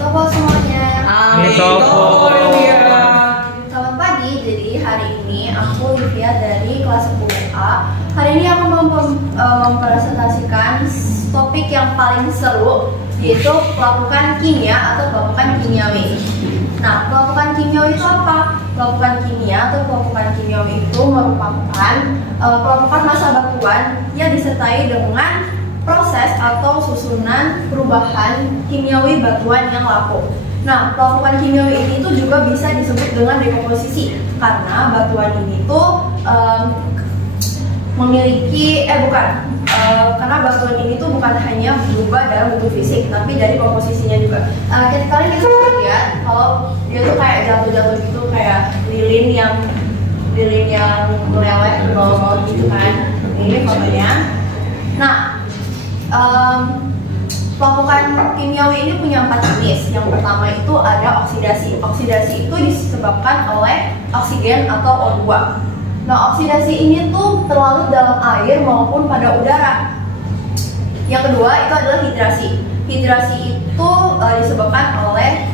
Amitopo semuanya. Amitopo. Selamat pagi. Jadi hari ini aku Livia dari kelas 10A. Hari ini aku mempresentasikan topik yang paling seru, yaitu pelapukan kimia atau pelapukan kimiawi. Nah, pelapukan kimiawi itu apa? Pelapukan kimia atau pelapukan kimiawi itu merupakan pelapukan massa batuan yang disertai dengan proses atau susunan perubahan kimiawi batuan yang lapuk. Nah, pelapukan kimiawi ini tuh juga bisa disebut dengan dekomposisi karena batuan ini tuh karena batuan ini tuh bukan hanya berubah dalam bentuk fisik, tapi dari komposisinya juga. Kalian bisa lihat kalau dia tuh kayak jatuh-jatuh gitu, kayak lilin yang meleleh ke bawah-bawah gitu kan. Ini fotonya. Nah, pelapukan kimiawi ini punya 4 jenis. Yang pertama itu ada oksidasi. Oksidasi itu disebabkan oleh oksigen atau O2. Nah, oksidasi ini tuh terlarut dalam air maupun pada udara. Yang kedua itu adalah hidrasi. Hidrasi itu disebabkan oleh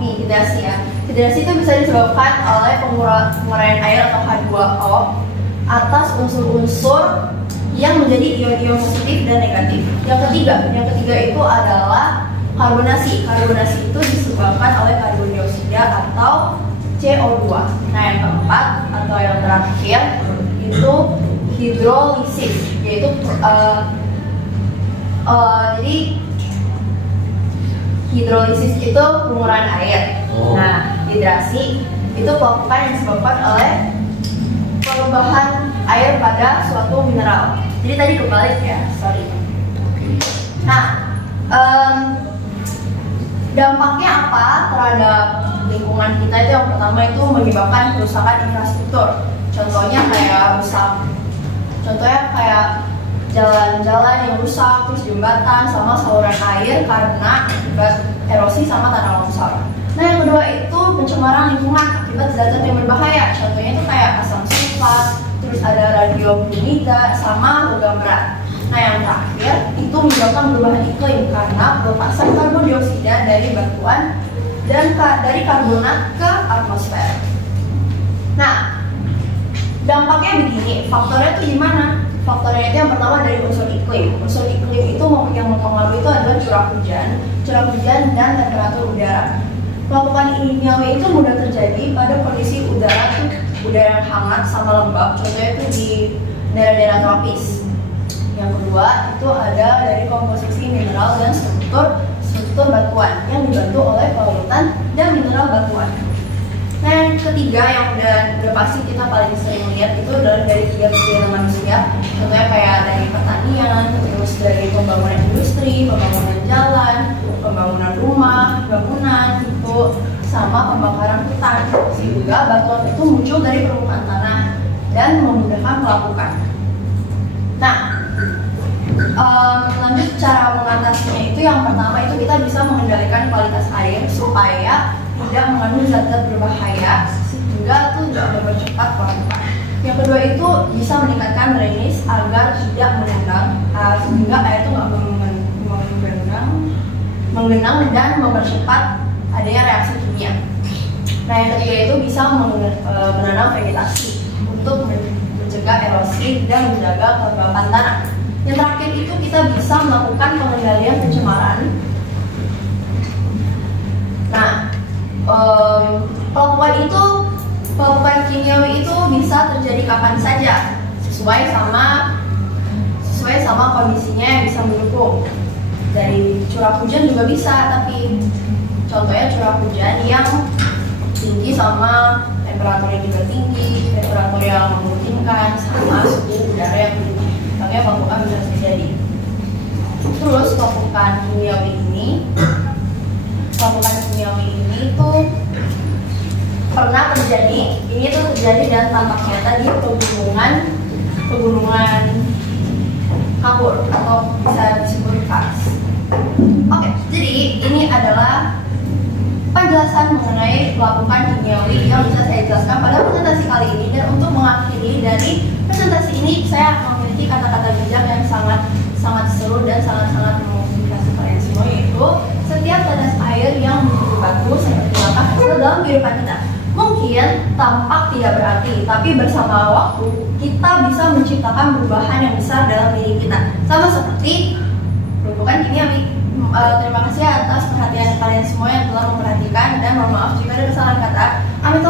hidrasi ya. Hidrasi itu bisa disebabkan oleh penguraian air atau H2O atas unsur-unsur yang menjadi ion-ion positif dan negatif. Yang ketiga itu adalah karbonasi. Karbonasi itu disebabkan oleh karbon dioksida atau CO2. Nah, yang keempat atau yang terakhir itu hidrolisis, yaitu jadi hidrolisis itu penguraian air. Nah, hidrasi itu pelapukan yang disebabkan oleh perubahan air pada suatu mineral. Jadi tadi kebalik ya, sorry. Nah, dampaknya apa terhadap lingkungan kita itu yang pertama itu menyebabkan kerusakan infrastruktur. Contohnya kayak jalan-jalan yang rusak, terus jembatan sama saluran air karena akibat erosi sama tanah longsor. Nah, yang kedua itu pencemaran lingkungan akibat zat-zat yang berbahaya. Contohnya itu kayak asam sulfat, terus ada radioaktivitas sama logam berat. Nah, yang terakhir itu menyebabkan perubahan iklim karena pelepasan karbon dioksida dari batuan dan dari karbonat ke atmosfer. Nah, dampaknya begini, faktornya itu gimana? Faktornya itu yang pertama dari unsur iklim. Unsur iklim itu yang mempengaruhi itu adalah curah hujan dan temperatur udara. Pelapukan kimiawi itu mudah terjadi pada kondisi udara yang hangat sama lembab, contohnya itu di daerah-daerah tropis. Yang kedua itu ada dari komposisi mineral dan struktur batuan yang dibantu oleh polutan dan mineral batuan. Nah, yang ketiga yang udah pasti kita paling sering lihat itu adalah dari kegiatan manusia, contohnya kayak dari pertanian, terus dari pembangunan industri, pembangunan jalan, pembangunan rumah, bangunan itu, sama pembakaran hutan. Sehingga batuan itu muncul dari permukaan tanah dan memudahkan pelapukan. Nah, lanjut cara mengatasinya itu yang pertama itu kita bisa mengendalikan kualitas air supaya tidak mengandung zat-zat berbahaya sehingga itu tidak mempercepat pelapukan. Yang kedua itu bisa meningkatkan drainase agar tidak menggenang sehingga air itu nggak menggenang dan mempercepat adanya reaksi kimia. Nah, yang ketiga itu bisa menanam vegetasi untuk mencegah erosi dan menjaga kelembapan tanah. Yang terakhir itu kita bisa melakukan pengendalian pencemaran. Nah, pelapukan kimiawi itu bisa terjadi kapan saja sesuai sama kondisinya yang bisa mendukung. Dari curah hujan juga bisa, tapi contohnya curah hujan yang tinggi sama temperatur yang juga tinggi, temperatur yang memungkinkan sama suhu udara yang tinggi. Makanya pelapukan bisa terjadi. Terus pelapukan kimiawi itu pernah terjadi. Ini tuh terjadi dan tampak nyata di pegunungan kapur atau bisa disebut kars. Oke, jadi ini adalah penjelasan mengenai pelapukan kimiawi yang bisa saya jelaskan pada presentasi kali ini. Dan untuk mengakhiri dari presentasi ini, saya memiliki kata-kata bijak yang sangat seru dan sangat memotivasi kalian semua, yaitu setiap tetes air yang begitu bagus seperti langkah kecil dalam kehidupan kita. Mungkin tampak tidak berarti, tapi bersama waktu kita bisa menciptakan perubahan yang besar dalam diri kita. Sama seperti peruntukan kimiawi. Terima kasih atas perhatian kalian semua yang telah memperhatikan, dan mohon maaf jika ada kesalahan kata. Amin.